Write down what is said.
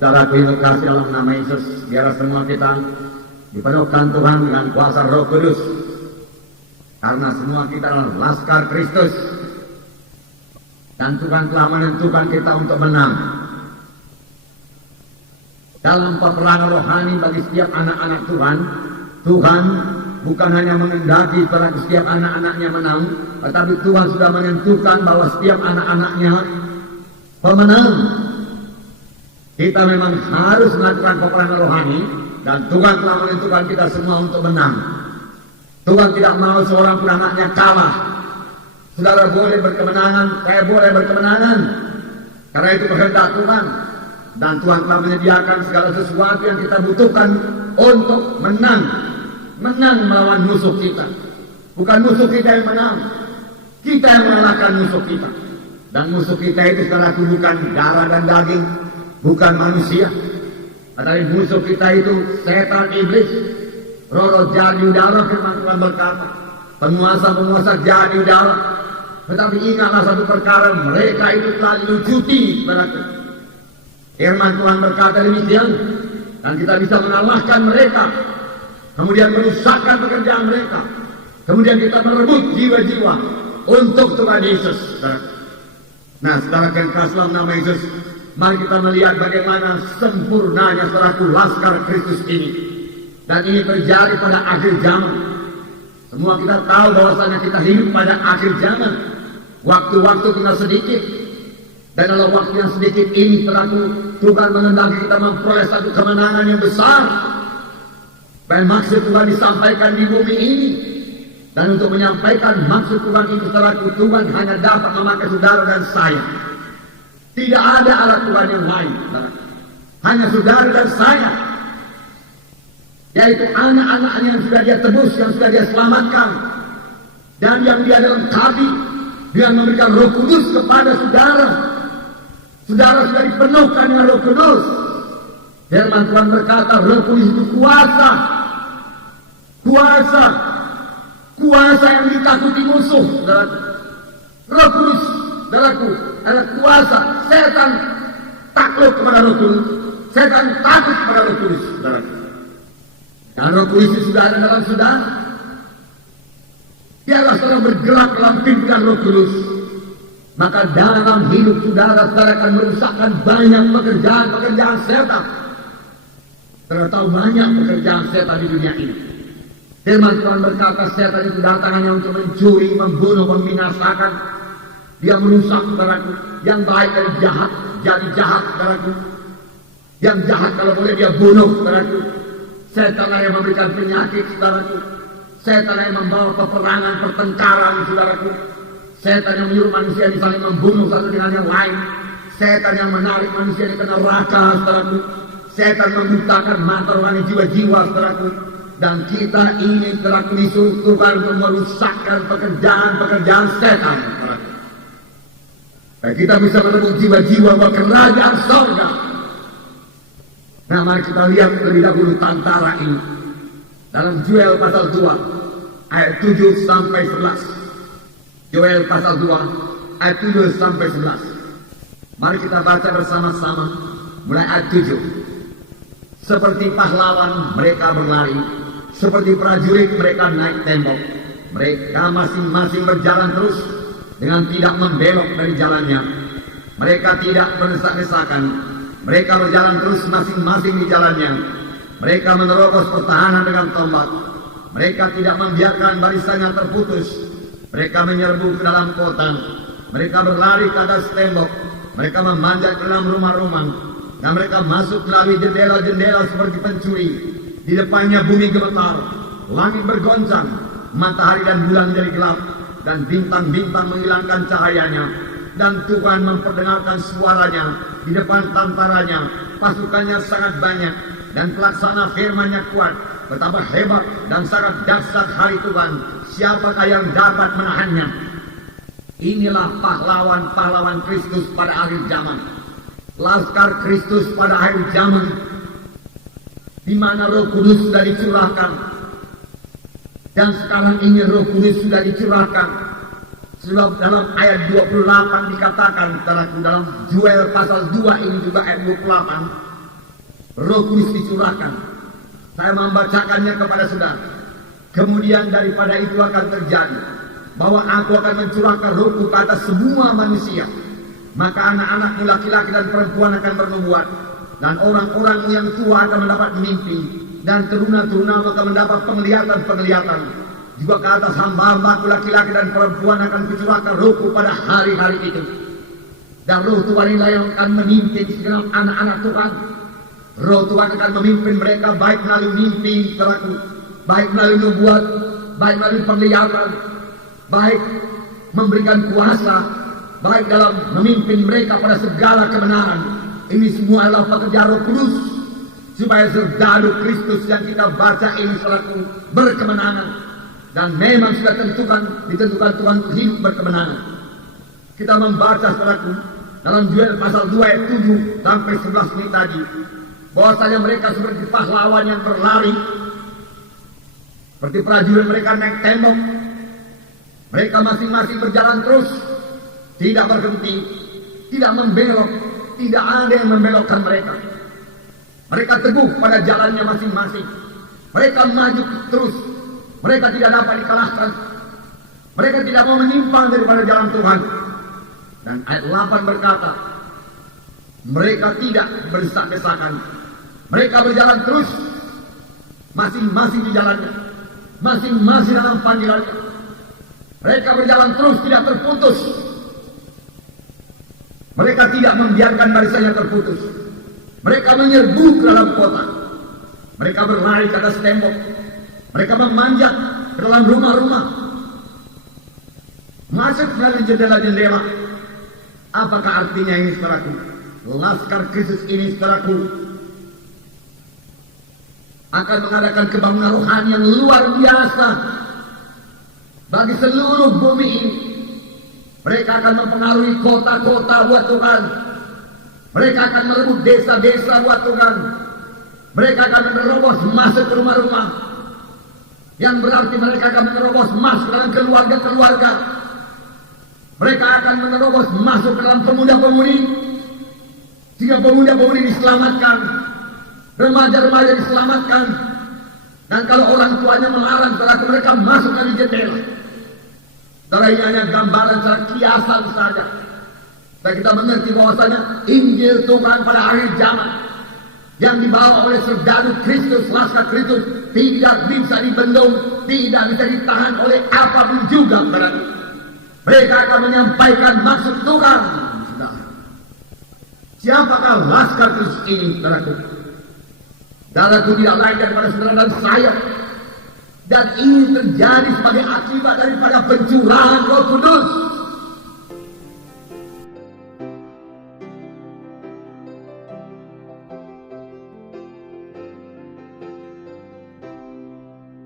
Saudara yang kasih dalam nama Yesus, biarlah semua kita dipenuhkan Tuhan dengan kuasa Roh Kudus. Karena semua kita adalah laskar Kristus. Dan Tuhan telah menentukan kita untuk menang dalam peperangan rohani bagi setiap anak-anak Tuhan. Tuhan bukan hanya mengendaki pada setiap anak-anaknya menang, tetapi Tuhan sudah menentukan bahwa setiap anak-anaknya pemenang. Kita memang harus melakukan peperangan rohani, dan Tuhan telah menentukan kita semua untuk menang. Tuhan tidak mau seorang pun anaknya kalah. Saudara boleh berkemenangan, saya boleh berkemenangan, karena itu kehendak Tuhan. Dan Tuhan telah menyediakan segala sesuatu yang kita butuhkan untuk menang melawan musuh kita. Bukan musuh kita yang menang, kita yang mengalahkan musuh kita. Dan musuh kita itu saudaraku bukan darah dan daging, bukan manusia, tetapi musuh kita itu setan iblis, roh jadi udara. Firman Tuhan berkata, penguasa-penguasa jadi udara. Tetapi ingatlah satu perkara, mereka itu telah dilucuti saudaraku. Firman Tuhan berkata demikian, dan kita bisa mengalahkan mereka, kemudian merusakkan pekerjaan mereka, kemudian kita merebut jiwa-jiwa untuk Tuhan Yesus. Nah, saudara yang kasih dalam nama Yesus, mari kita melihat bagaimana sempurnanya saudaraku laskar Kristus ini. Dan ini terjadi pada akhir zaman. Semua kita tahu bahwasanya kita hidup pada akhir zaman. Waktu-waktu kita sedikit, dan dalam waktu yang sedikit ini saudaraku, Tuhan mengendaki kita memperoleh satu kemenangan yang besar. Dan maksud Tuhan disampaikan di bumi ini. Dan untuk menyampaikan maksud Tuhan itu saudaraku, Tuhan hanya dapat memakai saudara dan saya. Tidak ada alat Tuhan yang lain, saudara. Hanya saudara dan saya, yaitu anak-anaknya yang sudah dia tebus, yang sudah dia selamatkan, dan yang dia lengkapi dengan memberikan Roh Kudus kepada saudara. Saudara sudah dipenuhkan dengan Roh Kudus. Firman Tuhan berkata, Roh Kudus itu kuasa yang ditakuti musuh, saudara. Roh Kudus, saudaraku, ada kuasa. Setan takluk kepada Roh Kudus, setan takut kepada Roh Kudus, saudaraku. Dan Roh Kudus itu sudah ada dalam saudara. Biarlah saudara bergerak dalam pimpinan Roh Kudus, maka dalam hidup saudara akan merusakkan banyak pekerjaan setan. Saudara tahu banyak pekerjaan setan di dunia ini. Firman Tuhan berkata, setan itu datang hanya untuk mencuri, membunuh, membinasakan. Dia merusak, saudaraku. Yang baik dari jahat jadi jahat, saudaraku. Yang jahat kalau boleh dia bunuh, saudaraku. Setanlah yang memberikan penyakit, saudaraku. Setanlah yang membawa peperangan, pertengkaran, saudaraku. Setan yang menyuruh manusia saling membunuh satu dengan yang lain. Setan yang menarik manusia ke neraka, saudaraku. Setan membutakan mata rohani jiwa-jiwa, saudaraku. Dan kita ini telah disuruh Tuhan untuk merusakkan pekerjaan setan. Dan kita bisa merebut jiwa-jiwa ke kerajaan surga. Nah, mari kita lihat lebih dahulu tantara ini. Dalam Joel pasal 2, ayat 7 sampai 11. Joel pasal 2, ayat 7 sampai 11. Mari kita baca bersama-sama mulai ayat 7. Seperti pahlawan mereka berlari, seperti prajurit mereka naik tembok. Mereka masing-masing berjalan terus dengan tidak membelok dari jalannya. Mereka tidak berdesak-desakan. Mereka berjalan terus masing-masing di jalannya. Mereka menerobos pertahanan dengan tombak. Mereka tidak membiarkan barisannya terputus. Mereka menyerbu ke dalam kota. Mereka berlari ke atas tembok. Mereka memanjat ke dalam rumah-rumah. Dan mereka masuk melalui jendela-jendela seperti pencuri. Di depannya bumi gemetar, langit bergoncang, matahari dan bulan menjadi gelap, dan bintang-bintang menghilangkan cahayanya. Dan Tuhan memperdengarkan suaranya di depan tantaranya. Pasukannya sangat banyak, dan pelaksana firman-Nya kuat. Betapa hebat dan sangat dahsyat hari Tuhan. Siapakah yang dapat menahannya? Inilah pahlawan-pahlawan Kristus pada akhir zaman. Laskar Kristus pada akhir zaman, di mana Roh Kudus sudah dicurahkan. Dan sekarang ini Roh Kudus sudah dicurahkan. Sebab dalam ayat 28 dikatakan, dalam Joel pasal 2 ini juga ayat 28, Roh Kudus dicurahkan. Saya membacakannya kepada saudara. Kemudian daripada itu akan terjadi bahwa aku akan mencurahkan rohku ke atas semua manusia. Maka anak-anakmu laki-laki dan perempuan akan bernubuat, dan orang-orang yang tua akan mendapat mimpi, dan teruna-teruna akan mendapat penglihatan-penglihatan. Juga ke atas hamba-hambaku laki-laki dan perempuan akan kucurahkan rohku pada hari-hari itu. Dan roh Tuhan inilah yang akan memimpin segenap anak-anak Tuhan. Roh Tuhan akan memimpin mereka baik melalui mimpi, saudaraku, baik melalui nubuat, baik melalui penglihatan, baik memberikan kuasa, baik dalam memimpin mereka pada segala kebenaran. Ini semua adalah pekerjaan Roh Kudus, supaya serdadu Kristus yang kita baca ini saudaraku berkemenangan. Dan memang sudah ditentukan Tuhan hidup berkemenangan. Kita membaca saudaraku dalam Yoel pasal 2 ayat 7 sampai 11 ini tadi, bahwasanya mereka seperti pahlawan yang berlari, seperti prajurit mereka naik tembok. Mereka masing-masing berjalan terus, tidak berhenti, tidak membelok, tidak ada yang membelokkan mereka. Mereka teguh pada jalannya masing-masing. Mereka maju terus. Mereka tidak dapat dikalahkan. Mereka tidak mau menyimpang daripada jalan Tuhan. Dan ayat 8 berkata, mereka tidak berdesak-desakan. Mereka berjalan terus, masing-masing di jalannya, masing-masing dalam panggilannya. Mereka berjalan terus, tidak terputus. Mereka tidak membiarkan barisannya terputus. Mereka menyerbu ke dalam kota. Mereka berlari ke atas tembok. Mereka memanjat ke dalam rumah-rumah, masuk melalui jendela-jendela. Apakah artinya ini saudaraku? Laskar Kristus ini saudaraku akan mengadakan kebangunan rohani yang luar biasa bagi seluruh bumi ini. Mereka akan mempengaruhi kota-kota buat Tuhan. Mereka akan merebut desa-desa buat Tuhan. Mereka akan menerobos masuk ke rumah-rumah, yang berarti mereka akan menerobos masuk ke dalam keluarga-keluarga. Mereka akan menerobos masuk ke dalam pemuda-pemudi, sehingga pemuda-pemudi diselamatkan, remaja-remaja diselamatkan. Dan kalau orang tuanya melarang saudara mereka masuk dari jendela, saudara, ini hanya gambaran secara kiasan saja. Dan kita mengerti bahwasanya Injil Tuhan pada akhir zaman yang dibawa oleh serdadu Kristus, laskar Kristus, tidak bisa dibendung, tidak bisa ditahan oleh apapun juga. Mereka akan menyampaikan maksud Tuhan. Siapakah laskar Kristus ini, saudaraku? Saudaraku tidak lain daripada saudara dan saya. Dan ini terjadi sebagai akibat daripada pencurahan Roh Kudus.